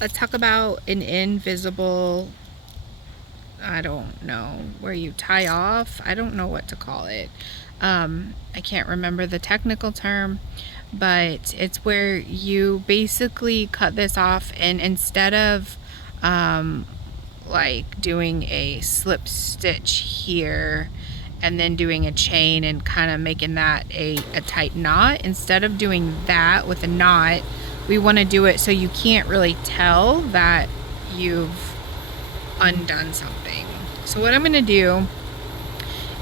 let's talk about an invisible, I don't know, where you tie off. I don't know what to call it. I can't remember the technical term, but it's where you basically cut this off, and instead of like doing a slip stitch here and then doing a chain and kind of making that a tight knot, instead of doing that with a knot, we want to do it so you can't really tell that you've undone something. So what I'm going to do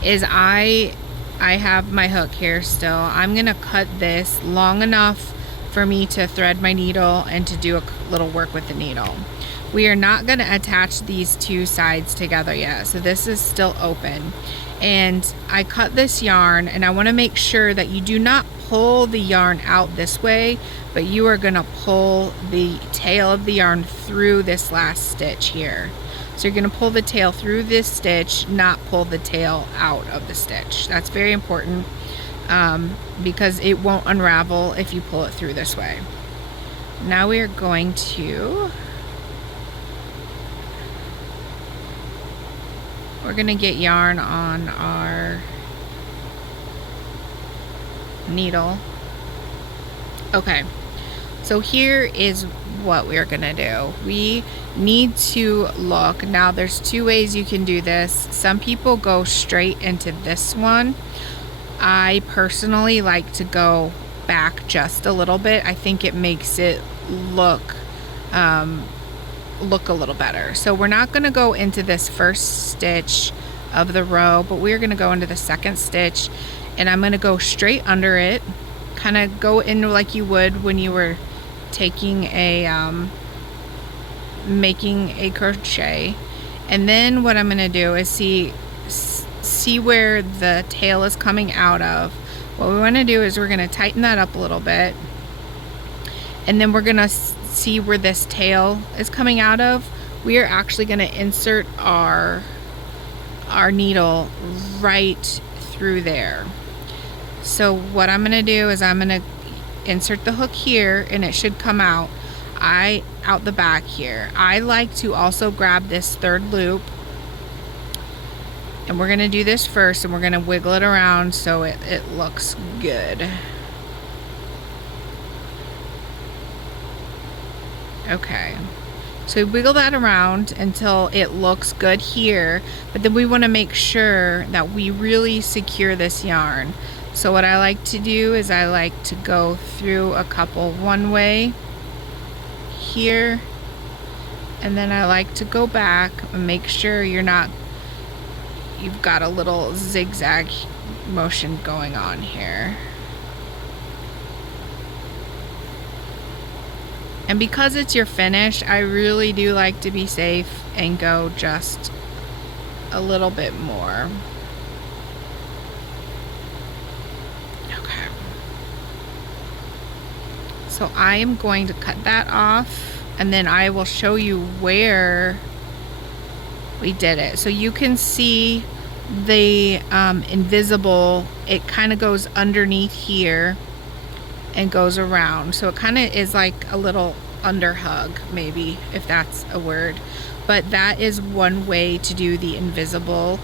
is I have my hook here still. I'm going to cut this long enough for me to thread my needle and to do a little work with the needle. We are not going to attach these two sides together yet, so this is still open. And I cut this yarn, and I want to make sure that you do not pull the yarn out this way, but you are going to pull the tail of the yarn through this last stitch here. So you're going to pull the tail through this stitch, not pull the tail out of the stitch. That's very important because it won't unravel if you pull it through this way. Now we are going to get yarn on our needle. Okay, so here is what we're gonna do. We need to look. Now there's two ways you can do this. Some people go straight into this one. I personally like to go back just a little bit. I think it makes it look a little better. So we're not going to go into this first stitch of the row, but we're going to go into the second stitch, and I'm going to go straight under it, kind of go in like you would when you were taking a making a crochet. And then what I'm going to do is see where the tail is coming out of. What we want to do is we're going to tighten that up a little bit, and then we're going to see where this tail is coming out of. We are actually going to insert our needle right through there. So what I'm going to do is I'm going to insert the hook here, and it should come out out the back here. I like to also grab this third loop, and we're going to do this first, and we're going to wiggle it around so it looks good. Okay, so we wiggle that around until it looks good here, but then we want to make sure that we really secure this yarn. So what I like to do is I like to go through a couple one way here, and then I like to go back and make sure you've got a little zigzag motion going on here. And because it's your finish, I really do like to be safe and go just a little bit more. Okay. So I am going to cut that off, and then I will show you where we did it. So you can see the invisible, it kind of goes underneath here and goes around, so it kind of is like a little under hug, maybe, if that's a word. But that is one way to do the invisible